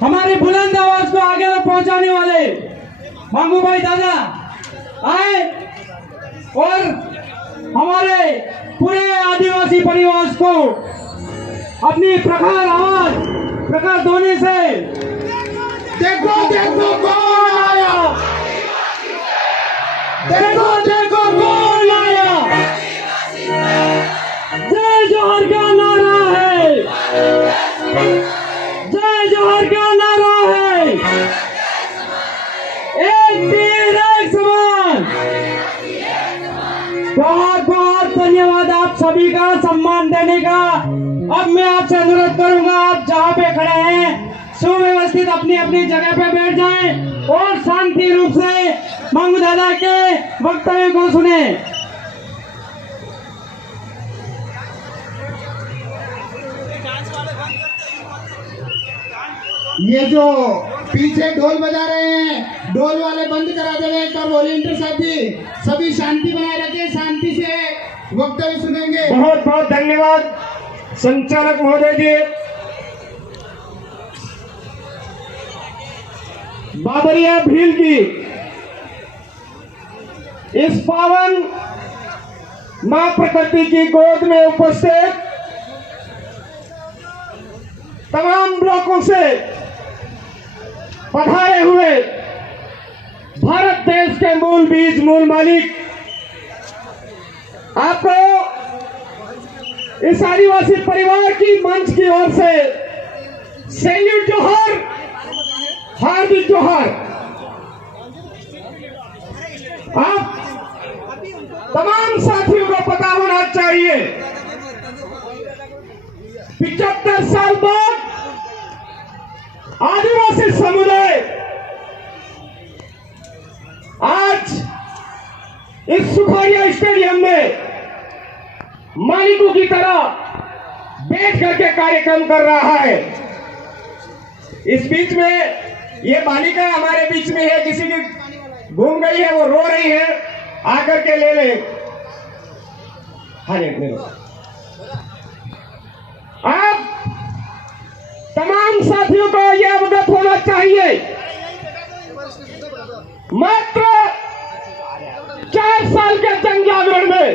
हमारी बुलंद आवाज को आगे तक पहुंचाने वाले मंगू भाई दादा आए और हमारे पूरे आदिवासी परिवार को अपनी प्रखर आवाज प्रखर ध्वनि से देखो देखो कौन आया, देखो देखो कौन आया, जय जोहर का नारा है, जय जोहर का नारा है, एक तीर एक समान। बहुत बहुत धन्यवाद आप सभी का सम्मान देने का। अब मैं आपसे अनुरोध करूंगा, आप जहां पे खड़े हैं सुव्यवस्थित अपनी अपनी जगह पे बैठ जाएं और शांति रूप से मंगू दादा के वक्तव्य को सुने। ये जो पीछे ढोल बजा रहे हैं, ढोल वाले बंद करा देवे तो वॉलंटियर साथी सभी शांति बनाए रखे, शांति से वक्तव्य सुनेंगे। बहुत बहुत धन्यवाद संचालक महोदय जी। बाबरिया भील की इस पावन मां प्रकृति की गोद में उपस्थित तमाम ब्लॉकों से पधारे हुए भारत देश के मूल बीज मूल मालिक, आपको इस आदिवासी परिवार की मंच की ओर से सैल्यूट जोहर, हार्दिक जोहर। आप तमाम साथियों को पता होना चाहिए 75 साल बाद आदिवासी समुदाय आज इस सुखाड़िया स्टेडियम में मालिकों की तरह बैठ करके कार्यक्रम कर रहा है। इस बीच में ये बालिका हमारे बीच में है, किसी की घूम गई है, वो रो रही है, आकर के ले ले। हाँ ले लो। आप तमाम साथियों को यह अवगत होना चाहिए, मात्र 4 साल के जंग जागरण में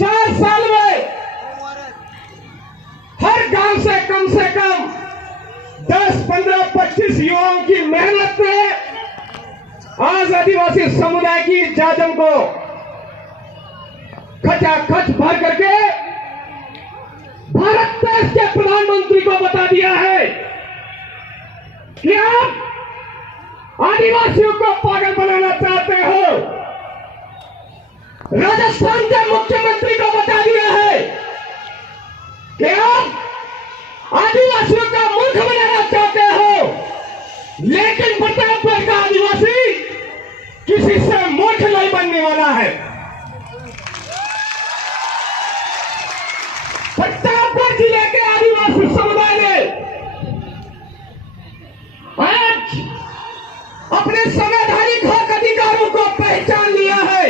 4 साल में हर गांव से कम 10, 15, 25 युवाओं की मेहनत ने आज आदिवासी समुदाय की जाजम को खचाखच भर करके भारत देश के प्रधानमंत्री को बता दिया है कि आप आदिवासियों को पागल बनाना चाहते हो। राजस्थान के मुख्यमंत्री को बता दिया है कि आप आदिवासियों का मूर्ख बनाना चाहते हो, लेकिन प्रतापगढ़ का आदिवासी किसी से मूर्ख नहीं बनने वाला है। प्रतापगढ़ जिले के आदिवासी समुदाय ने आज अपने संवैधानिक हक अधिकारों को पहचान लिया है।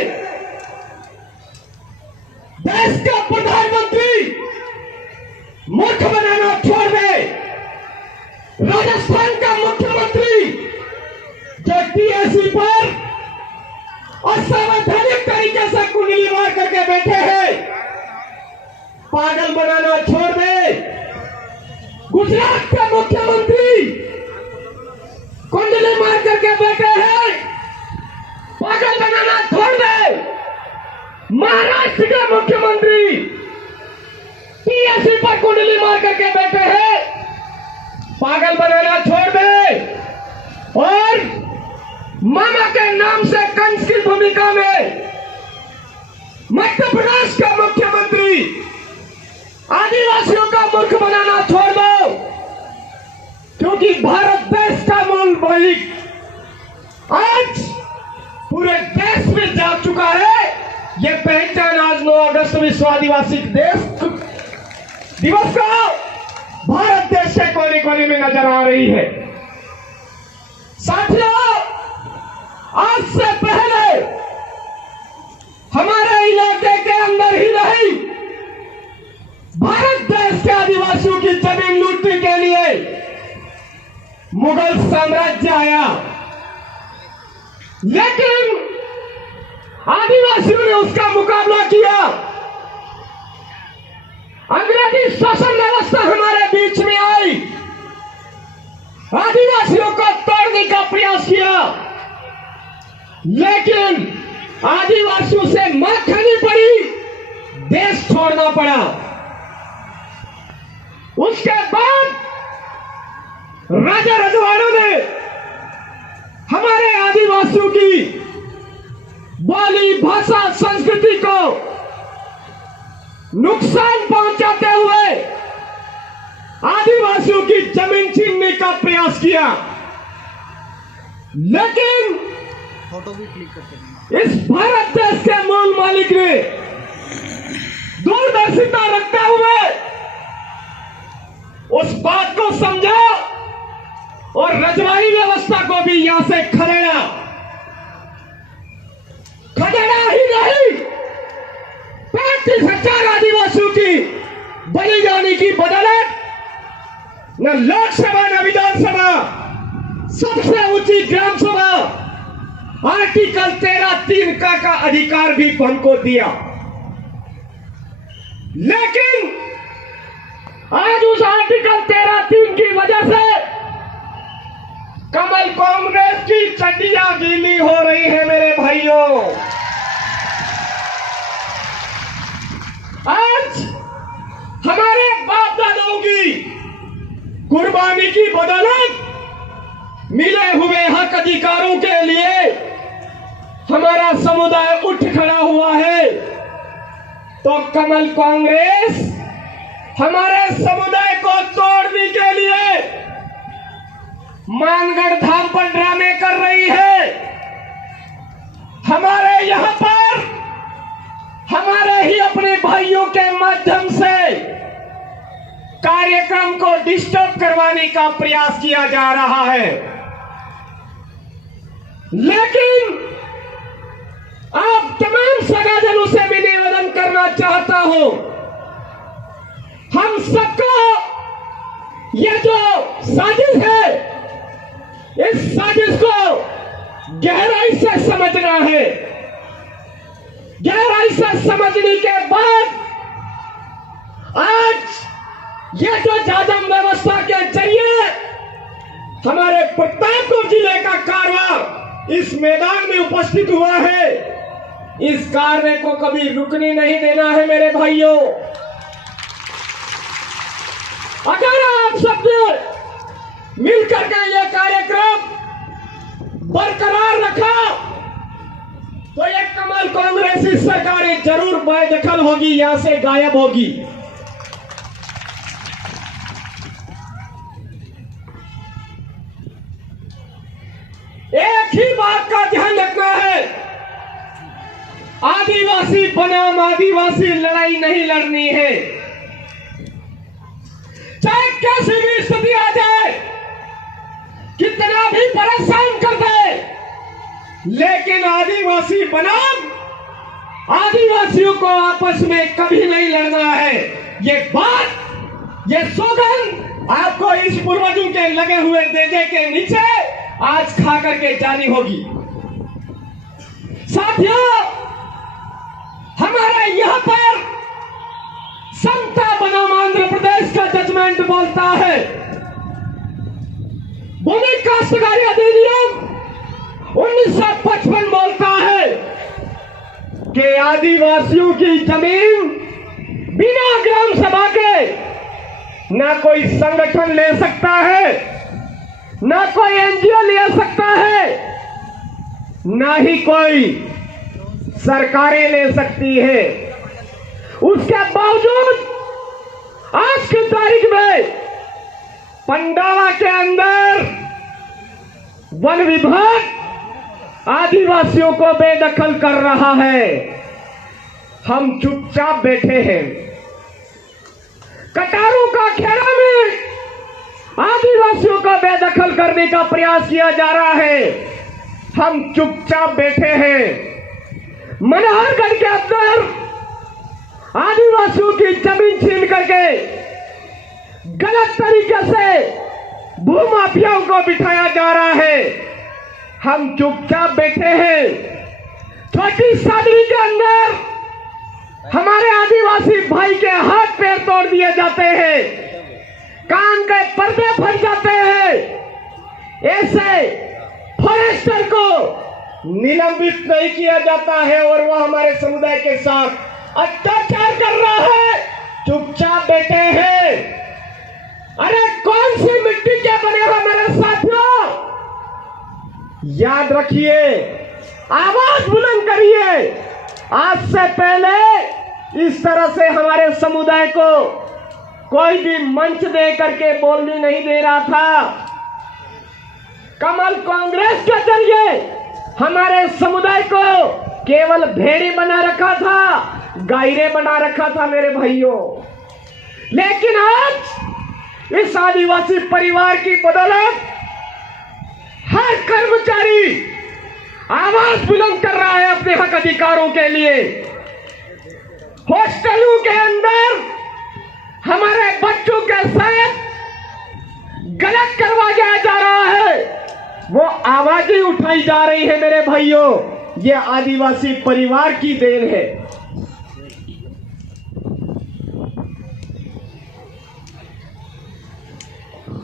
देश का प्रधानमंत्री मूर्ख बनाना छोड़ दे। राजस्थान का मुख्यमंत्री जो टीएससी पर असंवैधानिक तरीके से कुंडली मार करके बैठे हैं, पागल बनाना छोड़ दे। गुजरात के मुख्यमंत्री कुंडली मार करके बैठे हैं, पागल बनाना छोड़ दे। महाराष्ट्र के मुख्यमंत्री टीएससी पर कुंडली मार करके बैठे हैं, पागल बनाना छोड़ दे। और मामा के नाम से कंस की भूमिका में मध्य प्रदेश का मुख्यमंत्री आदिवासियों का मूर्ख बनाना छोड़ दो, क्योंकि भारत देश का मूल मालिक आज पूरे देश में जा चुका है। ये पहचान आज 9 अगस्त विश्व आदिवासी दिवस को भारत देश के कोने कोने में नजर आ रही है। साथियों, आज से पहले हमारे इलाके के अंदर ही नहीं, भारत देश के आदिवासियों की जमीन लूटने के लिए मुगल साम्राज्य आया, लेकिन आदिवासियों ने उसका मुकाबला किया। अंग्रेजी शासन व्यवस्था हमारे बीच में आई, आदिवासियों को तोड़ने का प्रयास किया, लेकिन आदिवासियों से मार खानी पड़ी, देश छोड़ना पड़ा। उसके बाद राजा रजवाड़ों ने हमारे आदिवासियों की बोली, भाषा, संस्कृति को नुकसान पहुंचाते हुए आदिवासियों की जमीन छीनने का प्रयास किया। लेकिन फोटो भी क्लिक करते इस भारत देश के मूल मालिक ने दूरदर्शिता रखते हुए उस बात को समझा और रजवाड़ी व्यवस्था को भी यहां से खदेड़ा ही नहीं, 35,000 आदिवासियों की बलि जाने की बदौलत न लोकसभा न विधानसभा, सबसे ऊंची ग्राम सभा आर्टिकल 13(3) का अधिकार भी हमको दिया। लेकिन आज उस आर्टिकल 13(3) की वजह से कमल कांग्रेस की चड्डियां गीली हो रही है मेरे भाइयों। आज हमारे बाप दादाओं की कुर्बानी की बदौलत मिले हुए हक अधिकारों के लिए हमारा समुदाय उठ खड़ा हुआ है, तो कमल कांग्रेस हमारे समुदाय को तोड़ने के लिए मानगढ़ धाम पर ड्रामे कर रही है। हमारे यहां पर हमारे ही अपने भाइयों के माध्यम से कार्यक्रम को डिस्टर्ब करवाने का प्रयास किया जा रहा है। लेकिन आप तमाम सगाजनों से भी निवेदन करना चाहता हूं, हम सबको ये जो साजिश है, इस साजिश को गहराई से समझना है। गहराई से समझने के बाद आज ये जो जाजम व्यवस्था के जरिए हमारे प्रतापपुर जिले का कारवां इस मैदान में उपस्थित हुआ है, इस कार्य को कभी रुकने नहीं देना है मेरे भाइयों। अगर आप सबने मिलकर के यह कार्यक्रम बरकरार रखा तो ये कमल कांग्रेसी सरकारें जरूर बेदखल होगी, यहां से गायब होगी। एक ही बात का ध्यान रखना है, आदिवासी बनाम आदिवासी लड़ाई नहीं लड़नी है। चाहे कैसी भी स्थिति आ जाए, कितना भी परेशान कर दे, लेकिन आदिवासी बनाम आदिवासियों को आपस में कभी नहीं लड़ना है। ये बात, ये सौगंध आपको इस पूर्वजों के लगे हुए देजे के नीचे आज खा करके जानी होगी। साथियों, हमारे यहां पर समता बनाम आंध्र प्रदेश का जजमेंट बोलता है, भूमि काश्तकारी अधिनियम 1955 बोलता है कि आदिवासियों की जमीन बिना ग्राम सभा के ना कोई संगठन ले सकता है, ना कोई एनजीओ ले सकता है, ना ही कोई सरकारें ले सकती है। उसके बावजूद आज की तारीख में पंडाला के अंदर वन विभाग आदिवासियों को बेदखल कर रहा है। हम चुपचाप बैठे हैं। कटारों का खेड़ा में आदिवासियों को बेदखल करने का प्रयास किया जा रहा है, हम चुपचाप बैठे हैं। मनोहरगढ़ के अंदर आदिवासियों की जमीन छीन करके गलत तरीके से भूमाफियाओं को बिठाया जा रहा है। हम चुपचाप बैठे हैं। छोटी सादरी के अंदर हमारे आदिवासी भाई के हाथ पैर तोड़ दिए जाते हैं, कान के पर्दे फट जाते हैं। ऐसे फॉरेस्टर को निलंबित नहीं किया जाता है और वह हमारे समुदाय के साथ अत्याचार कर रहा है, चुपचाप बैठे हैं। अरे कौन सी मिट्टी के बने हो मेरे साथियों? याद रखिए, आवाज बुलंद करिए। आज से पहले इस तरह से हमारे समुदाय को कोई भी मंच दे करके बोलने नहीं दे रहा था। कमल कांग्रेस के जरिए हमारे समुदाय को केवल भेड़ी बना रखा था, गायरे बना रखा था मेरे भाइयों। लेकिन आज इस आदिवासी परिवार की बदौलत हर कर्मचारी आवाज बुलंद कर रहा है अपने हक अधिकारों के लिए। हॉस्टलों के अंदर हमारे बच्चों के साथ गलत करवाया जा रहा है, वो आवाजें उठाई जा रही है मेरे भाइयों। ये आदिवासी परिवार की देन है।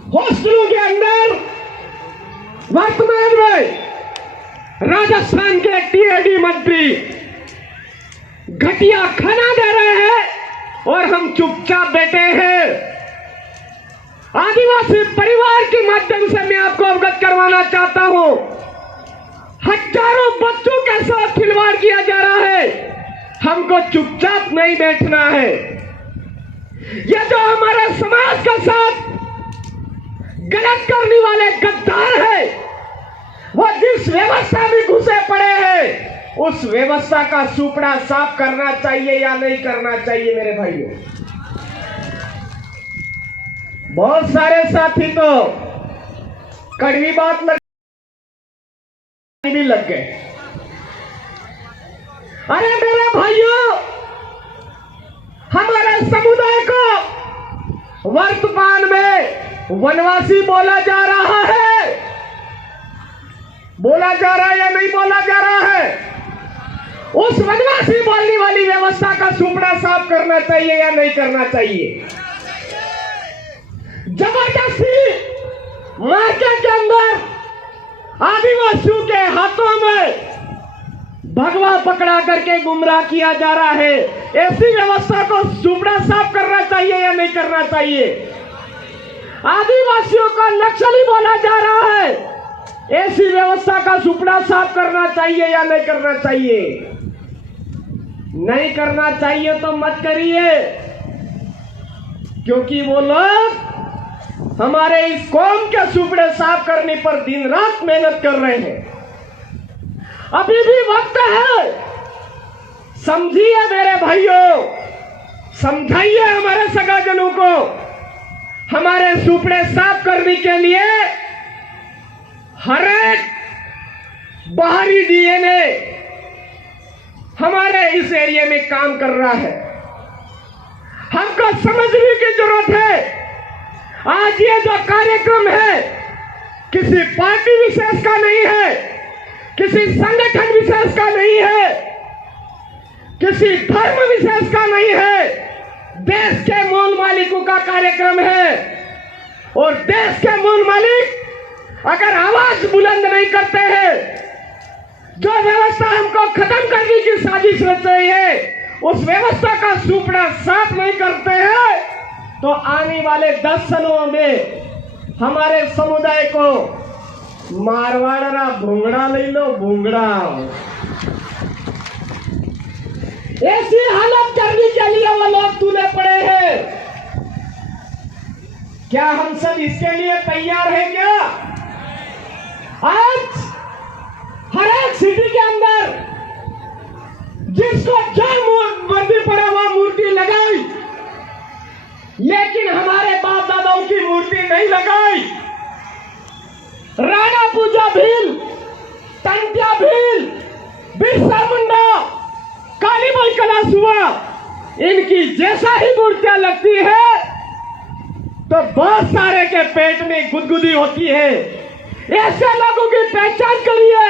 हॉस्टलों के अंदर वर्तमान में राजस्थान के टीएडी मंत्री घटिया खाना दे रहे हैं और हम चुपचाप बैठे हैं। आदिवासी परिवार के माध्यम से मैं आपको अवगत करवाना चाहता हूं, हजारों बच्चों के साथ खिलवाड़ किया जा रहा है। हमको चुपचाप नहीं बैठना है। ये जो हमारे समाज के साथ गलत करने वाले गद्दार है, वो जिस व्यवस्था में घुसे पड़े हैं, उस व्यवस्था का सुपड़ा साफ करना चाहिए या नहीं करना चाहिए मेरे भाइयों। बहुत सारे साथी तो कड़वी बात भी लग गए। अरे मेरे भाइयों, हमारे समुदाय को वर्तमान में वनवासी बोला जा रहा है। बोला जा रहा है या नहीं बोला जा रहा है? उस वनवासी बोलने वाली व्यवस्था का सुपड़ा साफ करना चाहिए या नहीं करना चाहिए? जबरदस्ती मार्केट के अंदर आदिवासियों के हाथों में भगवा पकड़ा करके गुमराह किया जा रहा है। ऐसी व्यवस्था को सुपड़ा साफ करना चाहिए या नहीं करना चाहिए? आदिवासियों को नक्सली बोला जा रहा है, ऐसी व्यवस्था का सुपड़ा साफ करना चाहिए या नहीं करना चाहिए? नहीं करना चाहिए तो मत करिए, क्योंकि वो लोग हमारे इस कौम के सुपड़े साफ करने पर दिन रात मेहनत कर रहे हैं। अभी भी वक्त है, समझिए मेरे भाइयों, समझाइए हमारे सगाजनों को। हमारे सुपड़े साफ करने के लिए हर एक बाहरी डीएनए हमारे इस एरिया में काम कर रहा है। हमको समझने की जरूरत है। आज ये जो कार्यक्रम है किसी पार्टी विशेष का नहीं है, किसी संगठन विशेष का नहीं है, किसी धर्म विशेष का नहीं है। देश के मूल मालिकों का कार्यक्रम है और देश के मूल मालिक अगर आवाज बुलंद नहीं करते हैं, जो व्यवस्था हमको खत्म करने की साजिश रच रही है, उस व्यवस्था का सुपड़ा साफ नहीं करते हैं, तो आने वाले 10 सालों में हमारे समुदाय को मारवाड़ा भूंगड़ा ले लो, भूंगड़ा ऐसी हालत करने के लिए वो लोग तुले पड़े हैं। क्या हम सब इसके लिए तैयार हैं? क्या आज हर एक सिटी के अंदर जिसको जो वर्दी पड़ा वो मूर्ति लगाई, लेकिन हमारे बाप दादाओं की मूर्ति नहीं लगाई। राणा पूजा भील, तंत्या भील, बिरसा मुंडा, काली बाई कलासुआ, इनकी जैसा ही मूर्तियां लगती है, तो बहुत सारे के पेट में गुदगुदी होती है। ऐसे लोगों की पहचान करिए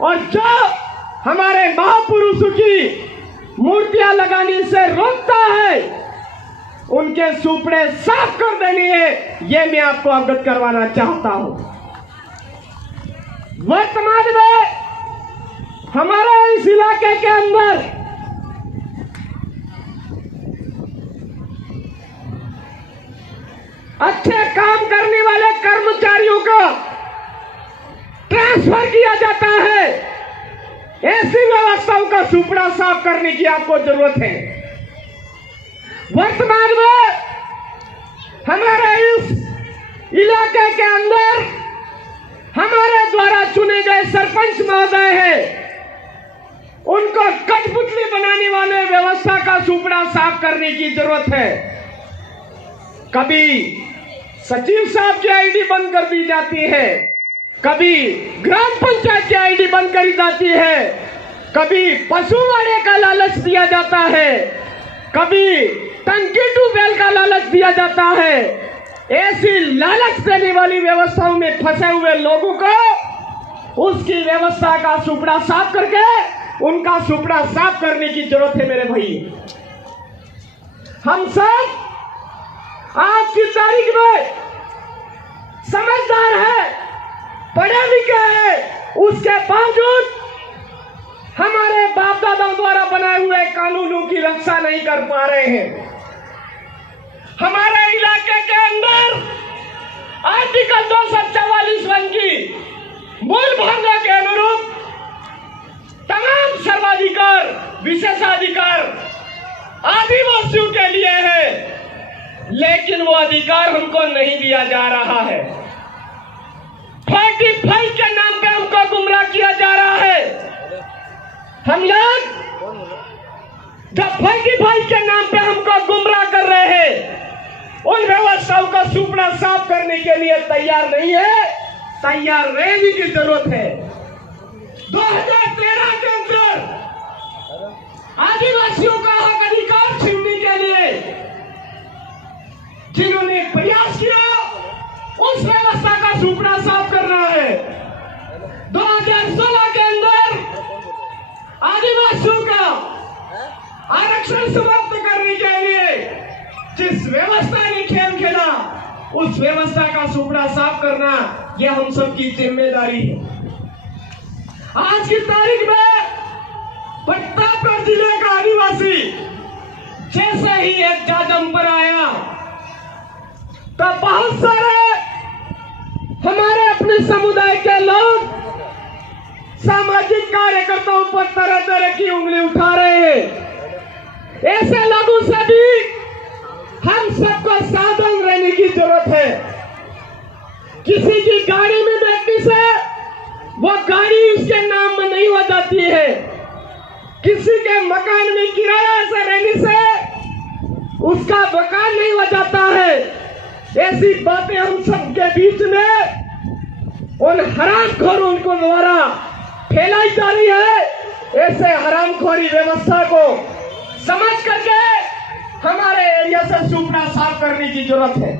और जो हमारे महापुरुषों की मूर्तियां लगाने से रोकता है, उनके सुपड़े साफ कर देनी है, ये मैं आपको अवगत करवाना चाहता हूं। वर्तमान में हमारे इस इलाके के अंदर अच्छे काम करने वाले कर्मचारियों को ट्रांसफर किया जाता है। ऐसी व्यवस्थाओं का सुपड़ा साफ करने की आपको जरूरत है। वर्तमान में हमारे इस इलाके के अंदर हमारे द्वारा चुने गए सरपंच महोदय हैं, उनको कठपुतली बनाने वाले व्यवस्था का सुपड़ा साफ करने की जरूरत है। कभी सचिव साहब की आईडी बंद कर दी जाती है, कभी ग्राम पंचायत की आईडी बंद करी जाती है, कभी पशुवाड़े का लालच दिया जाता है, कभी टंकी ट्यूबवेल का लालच दिया जाता है। ऐसी लालच देने वाली व्यवस्थाओं में फंसे हुए लोगों को उसकी व्यवस्था का सुपड़ा साफ करके उनका सुपड़ा साफ करने की जरूरत है। मेरे भाई, हम सब आज की तारीख में समझदार है, पढ़े लिखे हैं, उसके बावजूद हमारे बाप दादाओं द्वारा बनाए हुए कानूनों की रक्षा नहीं कर पा रहे हैं। हमारे इलाके के अंदर आर्टिकल 244 की मूल भावना के अनुरूप तमाम सर्वाधिकार, विशेषाधिकार आदिवासियों के लिए है, लेकिन वो अधिकार हमको नहीं दिया जा रहा है। 45 के नाम पे हमको गुमराह किया जा रहा है। हम लोग जब 45 के नाम पे हमको गुमराह कर रहे हैं, उन व्यवस्थाओं का सुपड़ा साफ करने के लिए तैयार नहीं है, तैयार रहने की जरूरत है। 2013 के अंदर आदिवासियों का हक अधिकार छीनने के लिए जिन्होंने प्रयास किया, उस व्यवस्था का सुपड़ा साफ करना है। 2016 के अंदर आदिवासियों का आरक्षण समाप्त करने के लिए जिस व्यवस्था ने खेल खेला, उस व्यवस्था का सुपड़ा साफ करना यह हम सबकी जिम्मेदारी है। आज की तारीख में प्रतापगढ़ जिले का आदिवासी जैसे ही एक जाजम पर आया, तो बहुत सारे हमारे अपने समुदाय के लोग सामाजिक कार्यकर्ताओं पर तरह तरह की उंगली उठा रहे हैं। ऐसे लोगों से भी हम सबको सावधान रहने की जरूरत है। किसी की गाड़ी में बैठने से वो गाड़ी उसके नाम में नहीं हो जाती है, किसी के मकान में किराया से रहने से उसका मकान नहीं हो जाता है। ऐसी बातें हम सबके बीच में उन हरामखोरों को द्वारा फैलाई जा रही है। ऐसे हरामखोरी व्यवस्था को समझ करके हमारे एरिया से सुपड़ा साफ करने की जरूरत है।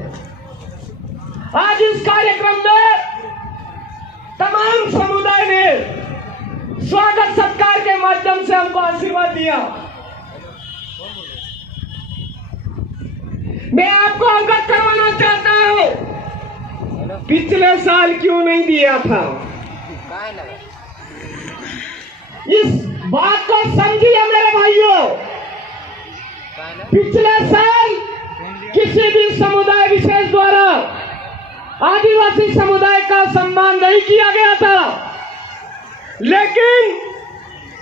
आज इस कार्यक्रम में तमाम समुदाय ने स्वागत सत्कार के माध्यम से हमको आशीर्वाद दिया। मैं आपको अवगत करवाना चाहता हूं, पिछले साल क्यों नहीं दिया था, इस बात को समझिए मेरे भाइयों। पिछले साल किसी भी समुदाय विशेष द्वारा आदिवासी समुदाय का सम्मान नहीं किया गया था, लेकिन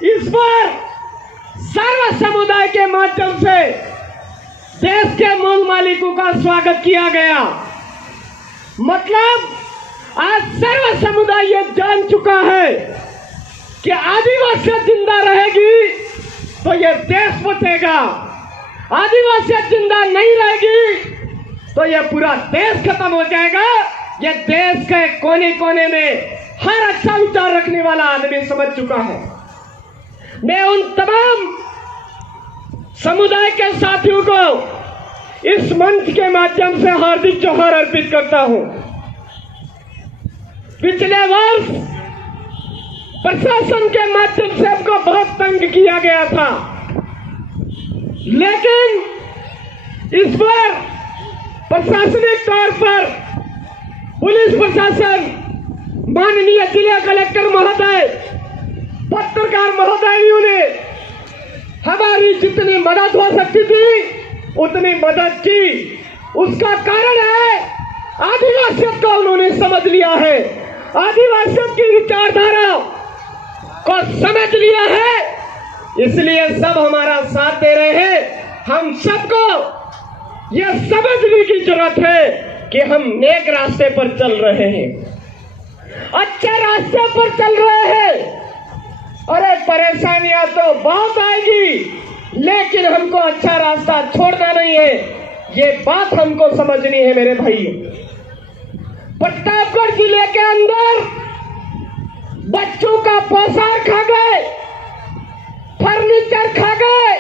इस बार सर्व समुदाय के माध्यम से देश के मूल मालिकों का स्वागत किया गया। मतलब आज सर्व समुदाय ये जान चुका है कि आदिवासी जिंदा रहेगी तो ये देश बचेगा, आदिवासी जिंदा नहीं रहेगी तो ये पूरा देश खत्म हो जाएगा। ये देश के कोने कोने में हर अच्छा विचार रखने वाला आदमी समझ चुका है। मैं उन तमाम समुदाय के साथियों को इस मंच के माध्यम से हार्दिक जोहार अर्पित करता हूं। पिछले वर्ष प्रशासन के माध्यम से हमको बहुत तंग किया गया था, लेकिन इस बार प्रशासनिक तौर पर पुलिस प्रशासन, माननीय जिला कलेक्टर महोदय, पत्रकार महोदयों ने हमारी जितनी मदद हो सकती थी उतनी मदद की। उसका कारण है आदिवासियों को उन्होंने समझ लिया है, आदिवासियों की विचारधारा को समझ लिया है, इसलिए सब हमारा साथ दे रहे हैं। हम सबको यह समझने की जरूरत है कि हम नेक रास्ते पर चल रहे हैं, अच्छे रास्ते पर चल रहे हैं। अरे परेशानियां तो बहुत आएगी, लेकिन हमको अच्छा रास्ता छोड़ना नहीं है, ये बात हमको समझनी है मेरे भाई। प्रतापगढ़ जिले के अंदर बच्चों का पोशाक खा गए, फर्नीचर खा गए,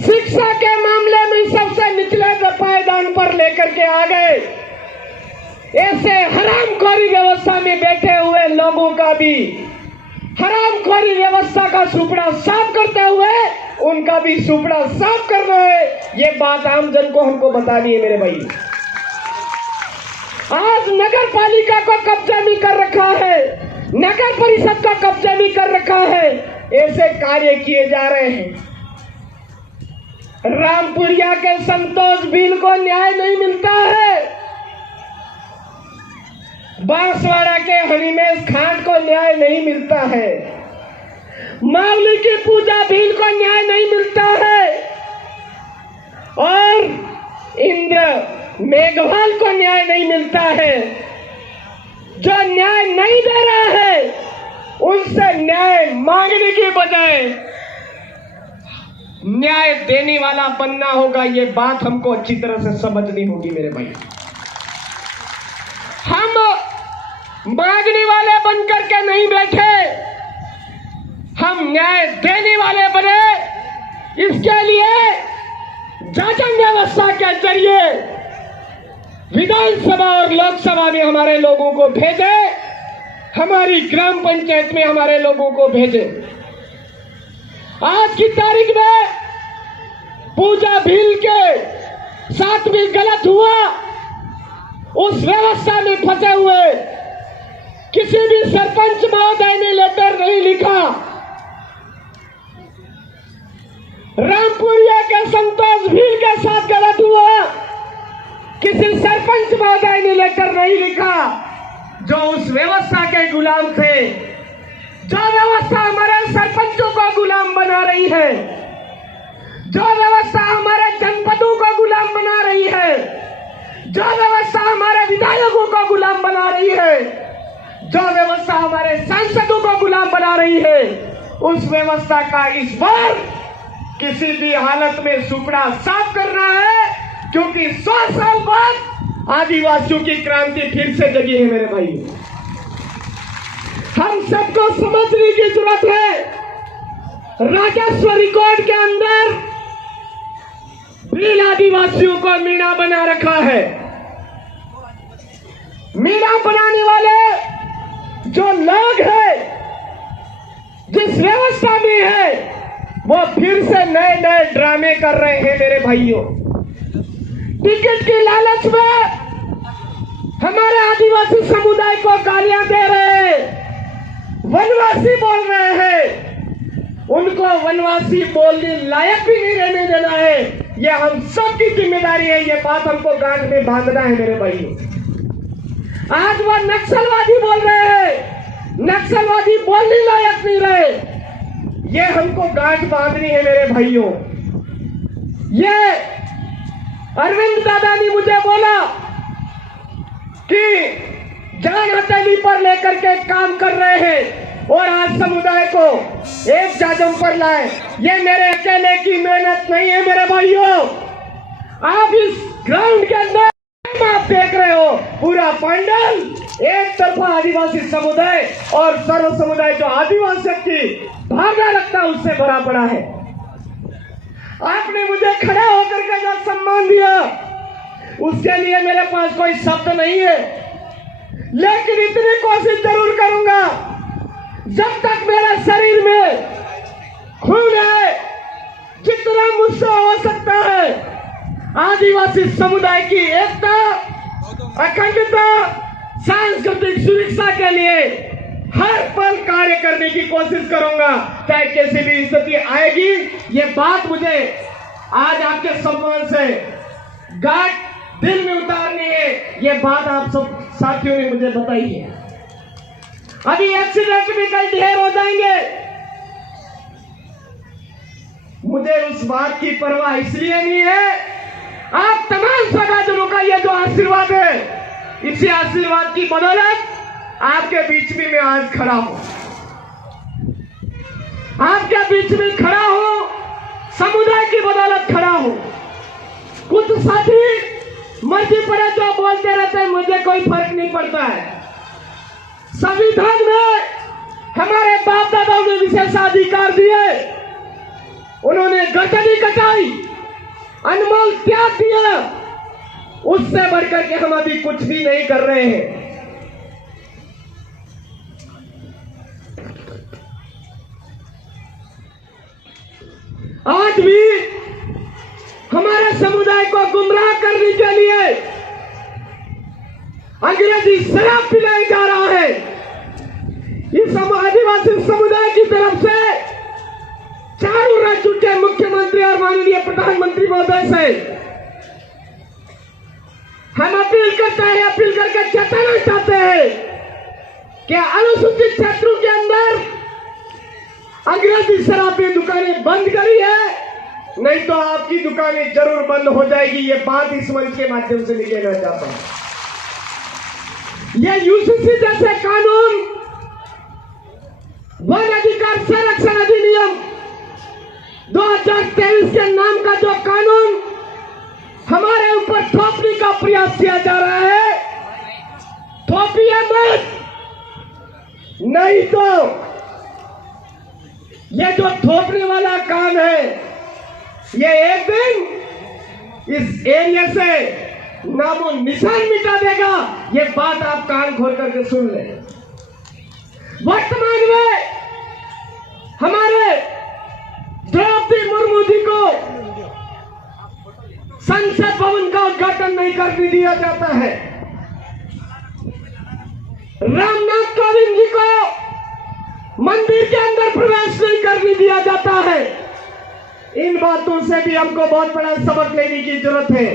शिक्षा के मामले में सबसे निचले पायदान पर लेकर के आ गए। ऐसे हरामखोरी व्यवस्था में बैठे हुए लोगों का भी हरामखोरी व्यवस्था का सुपड़ा साफ करते हुए उनका भी सुपड़ा साफ करना है, ये बात आम जन को हमको बतानी है मेरे भाई। आज नगर पालिका को कब्जा भी कर रखा है, नगर परिषद का कब्जा भी कर रखा है, ऐसे कार्य किए जा रहे हैं। रामपुरिया के संतोष बिल को न्याय नहीं मिलता है, बांसवाड़ा के हनीमेश खान को न्याय नहीं मिलता है, मावली की पूजा भील को न्याय नहीं मिलता है, और इंद्र मेघवाल को न्याय नहीं मिलता है। जो न्याय नहीं दे रहा है उनसे न्याय मांगने के बजाय न्याय देने वाला बनना होगा, ये बात हमको अच्छी तरह से समझनी होगी मेरे भाई। हम मांगने वाले बनकर के नहीं बैठे, हम न्याय देने वाले बने। इसके लिए शासन व्यवस्था के जरिए विधानसभा और लोकसभा में हमारे लोगों को भेजे, हमारी ग्राम पंचायत में हमारे लोगों को भेजे। आज की तारीख में पूजा भील के साथ भी गलत हुआ, उस व्यवस्था में फंसे हुए किसी भी सरपंच महोदय ने लेटर नहीं लिखा, रामपुरिया के संतोष भील के साथ गलत हुआ, किसी सरपंच महोदय ने लेटर नहीं लिखा, जो उस व्यवस्था के गुलाम थे, जो व्यवस्था हमारे सरपंचों को गुलाम बना रही है, जो व्यवस्था हमारे जनपदों को गुलाम बना रही है, जो व्यवस्था हमारे विधायकों को गुलाम बना रही है, जो व्यवस्था हमारे सांसदों को गुलाम बना रही है, उस व्यवस्था का इस बार किसी भी हालत में सुपड़ा साफ करना है, क्योंकि 100 साल बाद आदिवासियों की क्रांति फिर से जगी है मेरे भाई। हम सबको समझने की जरूरत है। राजस्व रिकॉर्ड के अंदर भील आदिवासियों को मीणा बना रखा है। मीणा बनाने वाले जो लोग हैं, जिस व्यवस्था में है, वो फिर से नए नए ड्रामे कर रहे हैं मेरे भाइयों। टिकट की लालच में हमारे आदिवासी समुदाय को गालियां दे रहे हैं, वनवासी बोल रहे हैं, उनको वनवासी बोलने लायक भी नहीं रहने देना है। ये हम सबकी जिम्मेदारी है, ये बात हमको गांठ में बांधना है मेरे भाइयों। आज वो नक्सलवादी बोल रहे हैं, नक्सलवादी बोलने लायक नहीं रहे, ये हमको गांठ बांधनी है मेरे भाइयों। ये अरविंद दादा ने मुझे बोला कि जान हथेली पर लेकर के काम कर रहे हैं और आज समुदाय को एक जाजम पर लाए। ये मेरे अकेले की मेहनत नहीं है मेरे भाइयों। आप इस ग्राउंड के अंदर आप देख रहे हो, पूरा पंडाल एक तरफा आदिवासी समुदाय और सर्व समुदाय जो आदिवासी की भावना रखता है उससे भरा पड़ा है। आपने मुझे खड़ा होकर के जो सम्मान दिया उसके लिए मेरे पास कोई शब्द नहीं है, लेकिन इतनी कोशिश जरूर करूंगा, जब तक मेरे शरीर में खून है, जितना मुझसे हो सकता है आदिवासी समुदाय की एकता, अखंडता, सांस्कृतिक सुरक्षा के लिए हर पल कार्य करने की कोशिश करूंगा, चाहे कैसी भी स्थिति आएगी। ये बात मुझे आज आपके सम्मान से गांठ दिल में उतारनी है, ये बात आप सब साथियों ने मुझे बताई है। अभी एक्सीडेंट भी कई ढेर हो जाएंगे, मुझे उस बात की परवाह इसलिए नहीं है, आप तमाम समाजों का ये जो आशीर्वाद है, इसी आशीर्वाद की बदौलत आपके बीच में मैं आज खड़ा हूं, आपके बीच में खड़ा हूं, समुदाय की बदौलत खड़ा हूं। कुछ साथी मर्जी पड़े जो बोलते रहते हैं, मुझे कोई फर्क नहीं पड़ता है। संविधान में हमारे बाप दादाओं ने विशेषाधिकार दिए, उन्होंने गर्दनी कटाई, अनमोल त्याग दिया, उससे बढ़कर के हम अभी कुछ भी नहीं कर रहे हैं। आज भी हमारे समुदाय को गुमराह करने के लिए अंग्रेजी शराब पिलाया जा रहा है। इस आदिवासी समुदाय की तरफ से चारों राज्यों के मुख्यमंत्री और माननीय प्रधानमंत्री महोदय से हम अपील करते हैं, अपील करके चेताना चाहते हैं कि अनुसूचित क्षेत्रों के अंदर अंग्रेजी शराब की दुकानें बंद करी है, नहीं तो आपकी दुकानें जरूर बंद हो जाएगी। ये बात इस मंच के माध्यम से निकलना चाहता हूं। ये यूसीसी जैसे कानून, वन अधिकार संरक्षण अधिनियम 2023 के नाम का जो कानून हमारे ऊपर थोपने का प्रयास किया जा रहा है, थोपिए मत, नहीं तो ये जो थोपने वाला काम है, ये एक दिन इस एरिया से नामो निशान मिटा देगा। ये बात आप कान खोल करके सुन लें। वर्तमान में हमारे द्रौपदी मुर्मू जी को संसद भवन का उद्घाटन नहीं करने दिया जाता है, रामनाथ कोविंद जी को मंदिर के अंदर प्रवेश नहीं करने दिया जाता है। इन बातों से भी हमको बहुत बड़ा सबक लेने की जरूरत है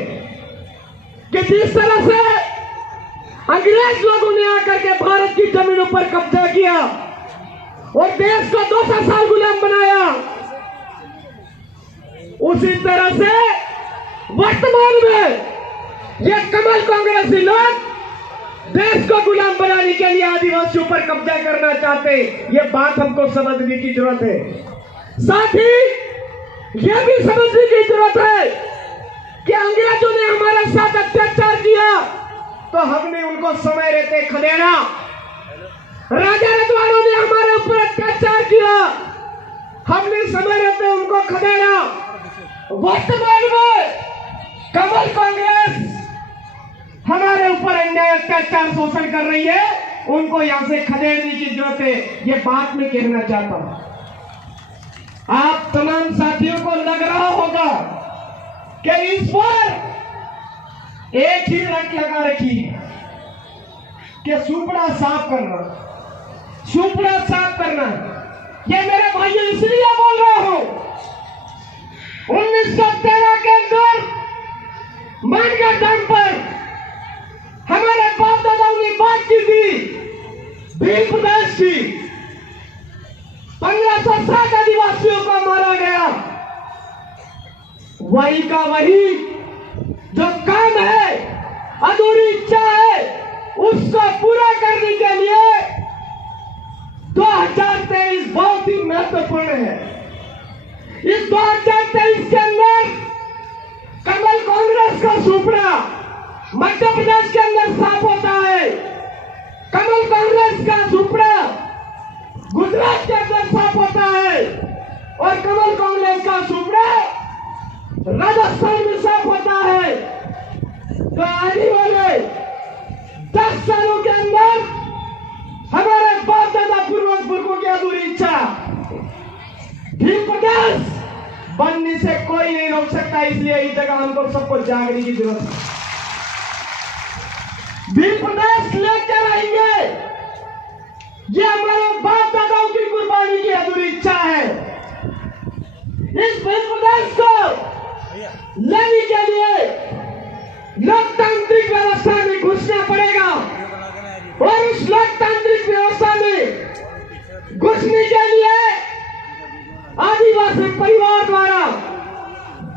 कि जिस तरह से अंग्रेज लोगों ने आकर के भारत की जमीनों पर कब्जा किया और देश को 200 साल गुलाम बनाया, उसी तरह से वर्तमान में ये कमल कांग्रेसी लोग देश को गुलाम बनाने के लिए आदिवासियों पर कब्जा करना चाहते हैं। ये बात हमको समझने की जरूरत है। साथ ही यह भी समझने की जरूरत है कि अंग्रेजों ने हमारे साथ अत्याचार किया तो हमने उनको समय रहते खदेड़ा, राजा रजवाड़ों ने हमारे ऊपर अत्याचार किया, हमने समय रहते उनको खदेड़ा। वर्तमान में कमल कांग्रेस हमारे ऊपर अन्याय, अत्याचार, शोषण कर रही है, उनको यहां से खदेड़ने की जरूरत है। ये बात मैं कहना चाहता हूं। आप तमाम साथियों को लग रहा होगा कि इस पर एक ही रंग लगा रखी है कि सुपड़ा साफ करना, सुपड़ा साफ करना। ये मेरे भाई इसलिए बोल रहा हूं, 1913 के अंदर मानगढ़ पर हमारे बाप दादाओं ने बात की थी, भील प्रदेश की 1560 आदिवासियों को मारा गया। वही का वही जो काम है, अधूरी इच्छा है, उसको पूरा करने के लिए 2023 बहुत ही महत्वपूर्ण है। इस 2023 के अंदर कमल कांग्रेस का सुपड़ा मध्य प्रदेश के अंदर साफ होता है, कमल कांग्रेस का सुपड़ा गुजरात के अंदर साफ होता है और कमल कांग्रेस का सुपड़ा राजस्थान में साफ होता है तो आने वाले 10 सालों के अंदर हमारे बाप दादा पूर्वजों की अधूरी इच्छा भील प्रदेश बनने से कोई नहीं रोक सकता। इसलिए इस जगह हमको सबको जागने की जरूरत है। भील प्रदेश लेकर आएंगे, ये हमारे बाप दादाओं की कुर्बानी की अधूरी इच्छा है। इस भील प्रदेश को लेने के लिए लोकतांत्रिक व्यवस्था में घुसना पड़ेगा और उस लोकतांत्रिक व्यवस्था में घुसने के लिए आदिवासी परिवार द्वारा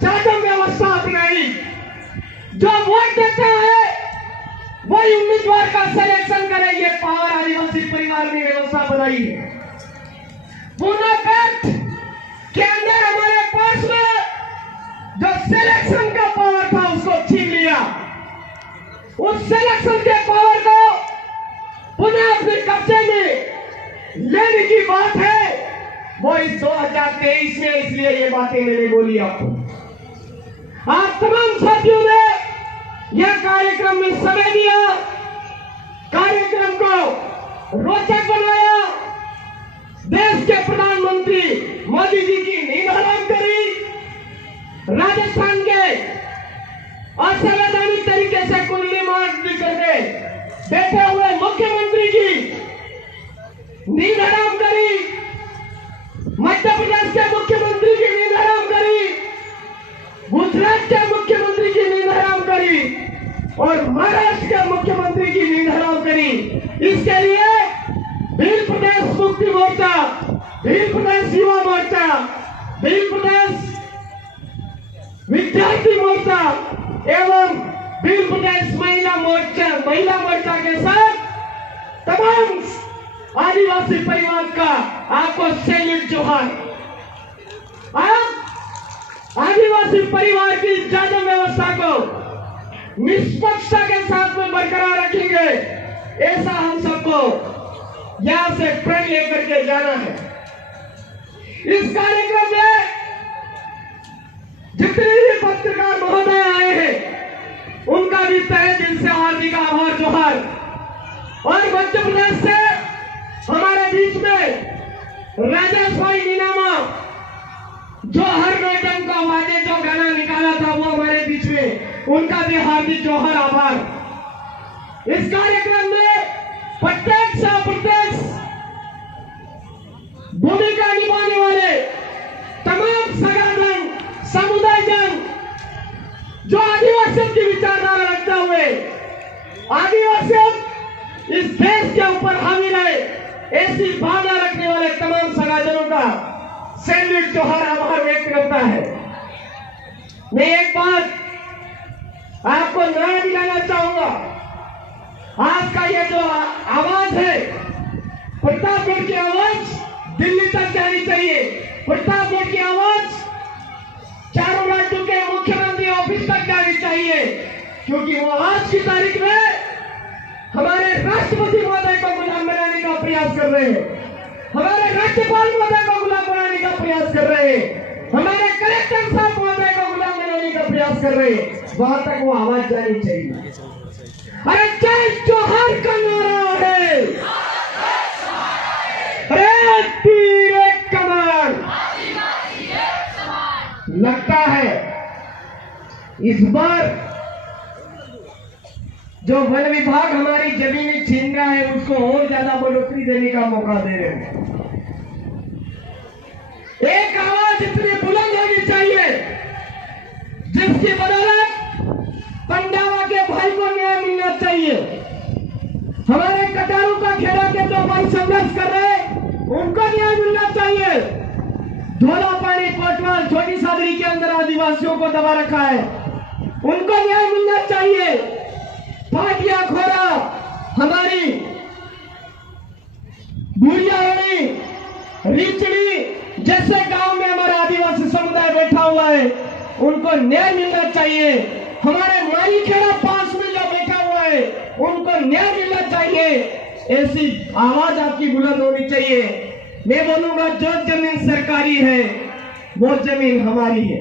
जागम व्यवस्था अपनाई। जो वोट देता है वही उम्मीदवार का सिलेक्शन करेंगे। पावर आदिवासी परिवार ने व्यवस्था बनाई है। पूना कट के अंदर हमारे पास में जो सिलेक्शन का पावर था उसको छीन लिया। उस सिलेक्शन के पावर को पुनः अपने कब्जे में लेने की बात है वो इस 2023 में। इसलिए ये बातें मैंने बोली आपको। आप तमाम साथियों ने यह कार्यक्रम में समय दिया, कार्यक्रम को रोचक बनाया, देश के प्रधानमंत्री मोदी जी की नींद हराम करी, राजस्थान के असंवैधानिक तरीके से कुंडली मार करके बैठे हुए मुख्यमंत्री की नींद हराम करी, मध्य प्रदेश के मुख्यमंत्री की नींद हराम करी, गुजरात के मुख्यमंत्री की नींद हराम करी और महाराष्ट्र के मुख्यमंत्री की नींद हराम करी। इसके लिए भील प्रदेश मुक्ति मोर्चा, भील प्रदेश युवा मोर्चा, भील प्रदेश विद्यार्थी मोर्चा एवं भील प्रदेश महिला मोर्चा के साथ तमाम आदिवासी परिवार का आपको सैल्यूट जोहार। आप आदिवासी परिवार की जागम व्यवस्था को निष्पक्षता के साथ में बरकरार रखेंगे, ऐसा हम सबको यहां से प्रण लेकर के जाना है। इस कार्यक्रम में जितने भी पत्रकार महोदय आए हैं उनका भी तहे दिल से हार्दिक आभार जोहार। और मध्य प्रदेश से हमारे बीच में राजेश भाई नीनामा जो हर मैडम का वादे जो गाना निकाला था वो हमारे बीच में, उनका भी हार्दिक जोहार आभार। इस कार्यक्रम में प्रत्यक्ष अप्रत्यक्ष भूमिका निभाने वाले तमाम सगाजन समुदाय जन जो आदिवासियों की विचारधारा रखते हुए आदिवासियों इस देश के ऊपर हावी रहे, ऐसी भावना रखने वाले तमाम सगाजनों का सैल्यूट जोहार आभार व्यक्त करता है। मैं एक बात आपको नया दिलाना चाहूंगा। आज का ये जो आवाज है, प्रतापगढ़ की आवाज दिल्ली तक जानी चाहिए। प्रतापगढ़ की आवाज चारों राज्यों के मुख्यमंत्री ऑफिस तक जानी चाहिए, क्योंकि वो आज की तारीख में हमारे राष्ट्रपति महोदय को गुलाम बनाने का प्रयास कर रहे हैं, हमारे राज्यपाल महोदय को गुलाम बनाने का प्रयास कर रहे हैं, हमारे कलेक्टर साहब महोदय को गुलाम बनाने का प्रयास कर रहे हैं। वहां तक वो आवाज जानी चाहिए। अरे जय जोहार का नारा है, अरे तीर कमान। लगता है इस बार जो वन विभाग हमारी जमीनें छीन रहा है उसको और ज्यादा बढ़ोतरी देने का मौका दे रहे हैं। एक आवाज इतनी बुलंद होनी चाहिए जिसकी बदौलत पंडावा के भाई को न्याय मिलना चाहिए। हमारे कटारू का खेड़ा के जो भाई संघर्ष कर रहे उनको न्याय मिलना चाहिए। धोला पानी कोटवाल छोटी सादरी के अंदर आदिवासियों को दबा रखा है, उनको न्याय मिलना चाहिए। पाटिया खोरा हमारी भूरियावड़ी रीचड़ी जैसे गांव में हमारा आदिवासी समुदाय बैठा हुआ है, उनको न्याय मिलना चाहिए। हमारे मारी खेड़ा पास में जो बैठा हुआ है उनको न्याय मिलना चाहिए। ऐसी आवाज आपकी बुलंद होनी चाहिए। मैं बोलूंगा जो जमीन सरकारी है वो जमीन हमारी है।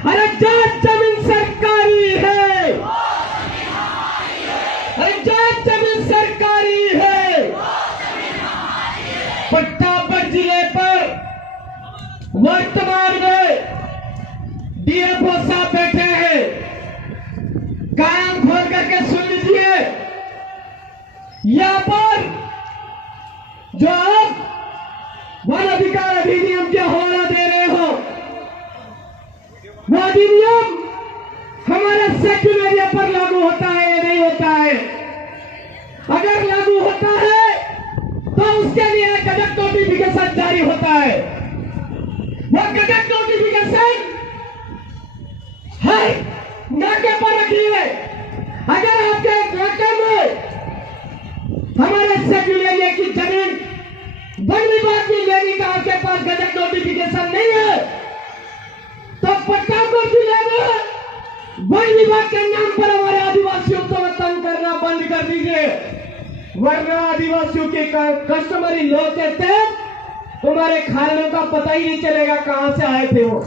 अरे जो जमीन सरकारी है, अरे जो जमीन सरकारी है, प्रतापगढ़ जिले पर वर्तमान में डीएफओ साहब बैठे हैं। कान खोल करके सुन लीजिए, यहां पर जो आप वन अधिकार अधिनियम के हवाला दे रहे हो, वो अधिनियम हमारे सेक्युलर एरिया पर लागू होता है या नहीं होता है? अगर लागू होता है तो उसके लिए गजट नोटिफिकेशन जारी होता है। वो गजट नोटिफिकेशन हर नाके पर रखिए। अगर आपके नाके में हमारे सेक्युलर एरिया की जमीन वन विभाग की लेने का आपके पास गजट नोटिफिकेशन नहीं है, तो प्रतापगढ़ जिले में वन विभाग के नाम पर हमारे आदिवासियों को तंग करना बंद कर दीजिए, वरना आदिवासियों के कस्टमरी लोग कहते हैं तुम्हारे खानों का पता ही नहीं चलेगा कहां से आए थे वो।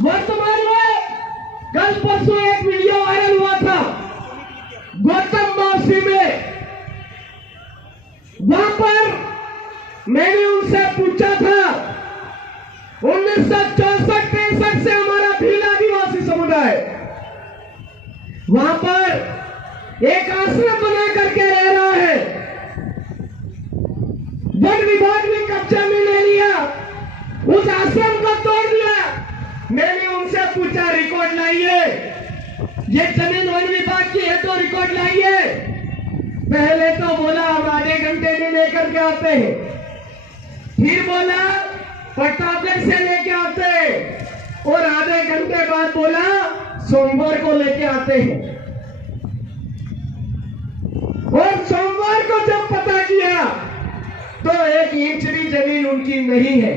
वर्तमान में कल परसों एक वीडियो वायरल हुआ था गौतम मौसी में। वहां पर मैंने उनसे पूछा था 1964-63 से हमारा भील आदिवासी समुदाय वहां पर एक आश्रम बना करके रह रहा है। वन विभाग ने कब्जा में ले लिया, उस आश्रम को तोड़ दिया। मैंने उनसे पूछा रिकॉर्ड लाइए, ये जमीन वन विभाग की है तो रिकॉर्ड लाइए। पहले तो बोला हम आधे घंटे में लेकर के आते हैं, फिर बोला प्रतापगढ़ से लेके आते हैं, और आधे घंटे बाद बोला सोमवार को लेके आते हैं। और सोमवार को जब पता किया तो 1 इंच भी जमीन उनकी नहीं है।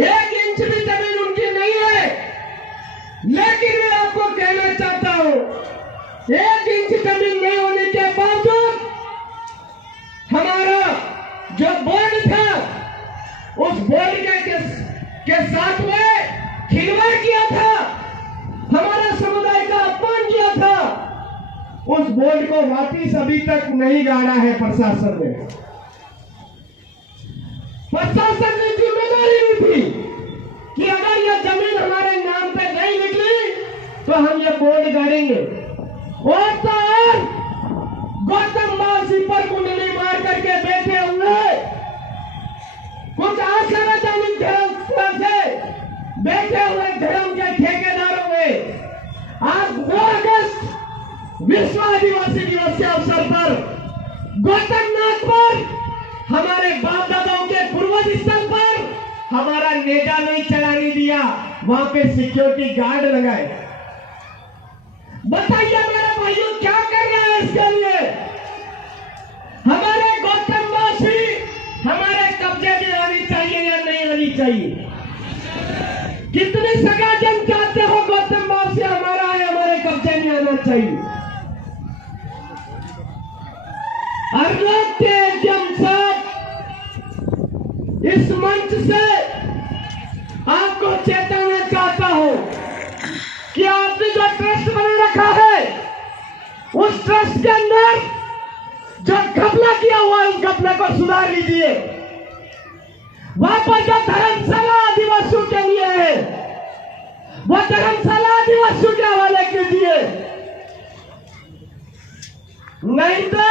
एक इंच भी जमीन उनकी नहीं है। लेकिन मैं आपको कहना चाहता हूं, 1 इंच जमीन नहीं होने के बावजूद हमारा जो बोर्ड था, उस बोर्ड के साथ में खिलवाड़ किया था, हमारा समुदाय का अपमान किया था। उस बोर्ड को वापिस अभी तक नहीं गाड़ा है प्रशासन ने। प्रशासन ने जिम्मेदारी ली थी कि अगर यह जमीन हमारे नाम पे नहीं निकली तो हम ये बोर्ड गाड़ेंगे। और तो और गौतम मौसी पर कुंडली मार करके बैठे हुए कुछ आशावादी धर्म से बैठे हुए धर्म के ठेकेदारों में आज 9 अगस्त विश्व आदिवासी दिवस के अवसर पर गौतम नाथ पर, हमारे बाप दादाओं के पूर्वज स्थल पर हमारा नेजा नहीं चलाने दिया, वहां पे सिक्योरिटी गार्ड लगाए। बताइए मेरे भाइयों क्या कर रहा है इसके लिए? हमारे गौतम मौसी हमारे कब्जे में आनी चाहिए या नहीं आनी चाहिए? कितनी सगाजन चाहते हो गौतम मौसी हमारा है, हमारे कब्जे में आना चाहिए। अर्नब एम साहब, इस मंच से आपको चेताना चाहता हूं कि आपने जो ट्रस्ट बना रखा है, उस ट्रस्ट के अंदर जो घपला किया हुआ है, उस घपले को सुधार लीजिए। वहां पर जो धर्मशाला आदिवासियों के लिए है, वो धर्मशाला आदिवासियों के हवाले कीजिए, नहीं तो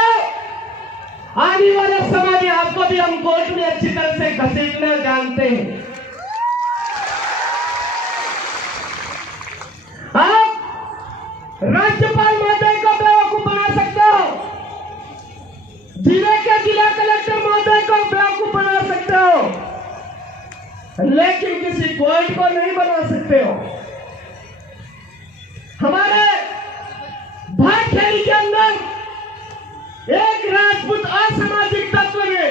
आने वाले समय में आपको भी हम कोर्ट में अच्छी तरह से घसीटना जानते हैं। आप राज्यपाल महोदय को बेवकूफ बना सकते हो, जिले के जिला कलेक्टर महोदय को बेवकूफ बना सकते हो, लेकिन किसी कोर्ट को नहीं बना सकते हो। हमारे भाटखेड़ी के अंदर एक राजपूत असामाजिक तत्व ने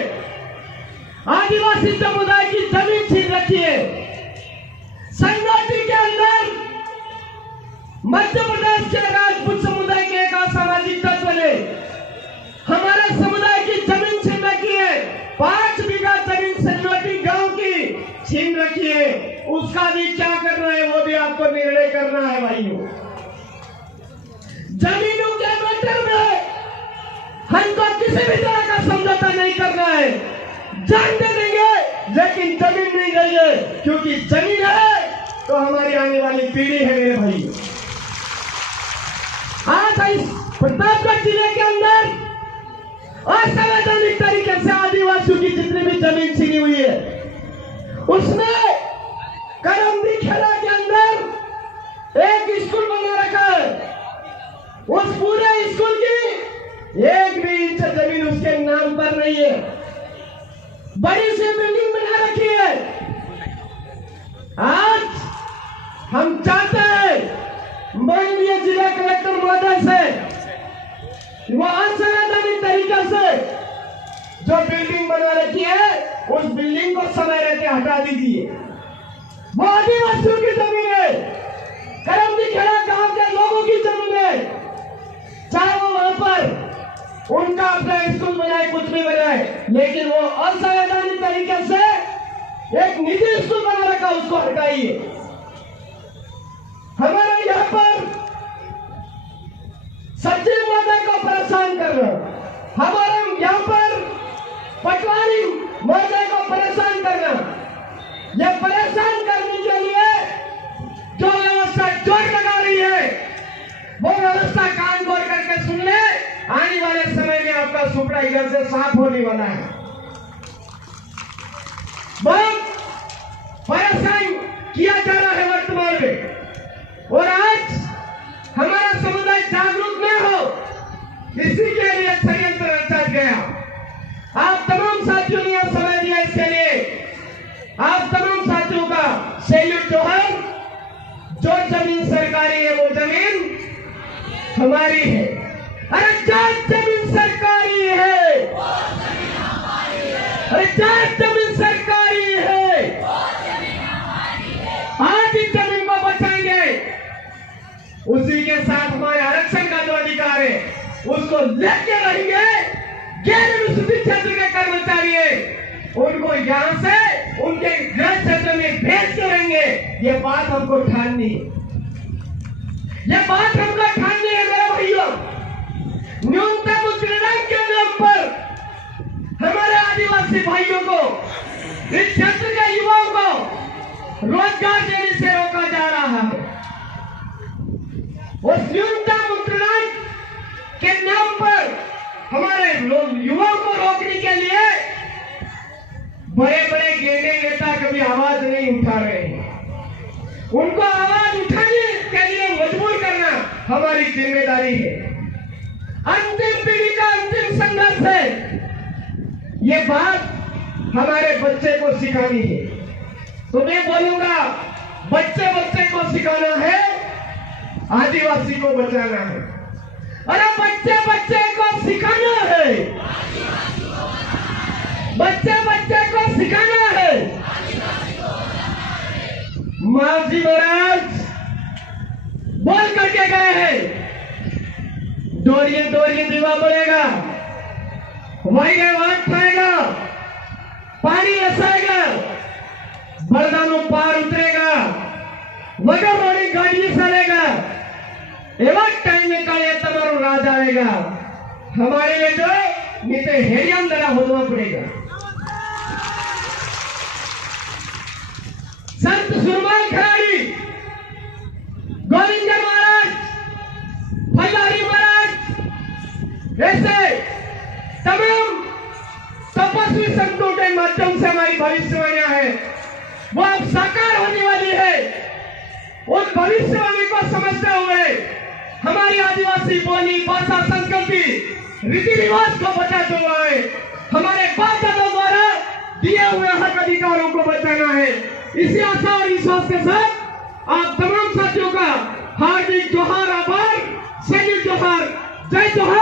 आदिवासी समुदाय की जमीन छीन रखी है। संगोटी के अंदर मध्य प्रदेश के राजपूत समुदाय के एक असामाजिक तत्व ने हमारे समुदाय की जमीन छीन रखी है। उसका भी क्या करना है वो भी आपको निर्णय करना है भाइयों। जमीनों के मैटर में हमको किसी भी तरह का समझौता नहीं करना है। जान दे देंगे लेकिन जमीन नहीं देंगे, क्योंकि जमीन है तो हमारी आने वाली पीढ़ी है मेरे भाई। आज इस प्रतापगढ़ जिले के अंदर असंवैधानिक तरीके से आदिवासियों की जितनी भी जमीन छीनी हुई है, उसमें करमदी खेड़ा के अंदर एक स्कूल बना रखा है। उस पूरे स्कूल की एक भी इंच जमीन उसके नाम पर नहीं है। बड़ी सी बिल्डिंग बना रखी है। आज हम चाहते हैं माननीय जिला कलेक्टर महोदय से वो असंवैधानिक तरीके से जो बिल्डिंग बना रखी है उस बिल्डिंग को समय रहते हटा दीजिए। वो आदिवासियों की जमीन है, करमदी खेड़ा गांव के लोगों की जमीन है। चाहे वो वहां पर उनका अपना स्कूल बनाए, कुछ भी बनाए, लेकिन वो असंवैधानिक तरीके से एक निजी स्कूल बना रखा, उसको हटाइए। हमारे यहाँ पर सचिव महोदय को परेशान कर रहे हैं, हमारे यहाँ पर पटवारी महोदय को परेशान करना, ये परेशान करने के लिए जो व्यवस्था जोर लगा रही है वो व्यवस्था कान खोल करके सुन ले। आने वाले समय में आपका सुपड़ा इधर से साफ होने वाला है। बहुत परेशान किया जा रहा है वर्तमान में, और आज हमारा समुदाय जागरूक न हो, इसी के लिए षड्यंत्र रचा गया। आप तमाम साथियों ने समय दिया, इसके लिए आप तमाम साथियों का सैल्यूट जो है। जो जमीन सरकारी है वो जमीन हमारी है। अरे जो जमीन सरकारी है, अरे जो जमीन सरकारी है, आज इस जमीन को बचाएंगे, उसी के साथ हमारे आरक्षण का जो अधिकार है उसको लेके रहेंगे। गैर अनुसूचित क्षेत्र के कर्मचारी उनको यहां से उनके गृह क्षेत्र में भेज के रहेंगे। ये बात हमको ठाननी है, ये बात हमको ठाननी है मेरे भाइयों। न्यूनतम उत्पीड़न के नाम पर हमारे आदिवासी भाइयों को, इस क्षेत्र के युवाओं को रोजगार देने से रोका जा रहा है। उस न्यूनतम उत्पीड़न के नाम पर हमारे युवाओं को रोकने के लिए बड़े बड़े गेंडे नेता कभी आवाज नहीं उठा रहे हैं। उनको आवाज उठाने के लिए मजबूर करना हमारी जिम्मेदारी है। अंतिम पीढ़ी का अंतिम संघर्ष है, ये बात हमारे बच्चे को सिखानी है। तो मैं बोलूंगा, बच्चे बच्चे को सिखाना है, आदिवासी को बचाना है। अरे बच्चे बच्चे को सिखाना है, बच्चे बच्चे को सिखाना है। माजी महाराज बोल करके गए हैं, दौड़िए दौड़िए दीवा बढ़ेगा, वही वाट खाएगा, पानी रसाएगा, बरदानों पार उतरेगा, वगैरह बड़ी गाड़ी चलेगा, एवं टाइम में काले तमारो राज आएगा। हमारे लिए जो नीचे हेरियम दरा होना पड़ेगा। संत सुरमाल खिलाड़ी गोविंद महाराज, फैलारी महाराज, ऐसे तमाम तपस्वी संतों के माध्यम से हमारी भविष्यवाणियां हैं, वो अब साकार होने वाली है। उन भविष्यवाणी को समझते हुए हमारी आदिवासी बोली, भाषा, संस्कृति, रीति रिवाज को बचाते हुए हमारे बाप दादा द्वारा दिए हुए हक अधिकारों को बचाना है। इसी आशा और विश्वास के साथ आप तमाम साथियों का हार्दिक जोहार, आभार, सैनिक जोहार, जय जोहार।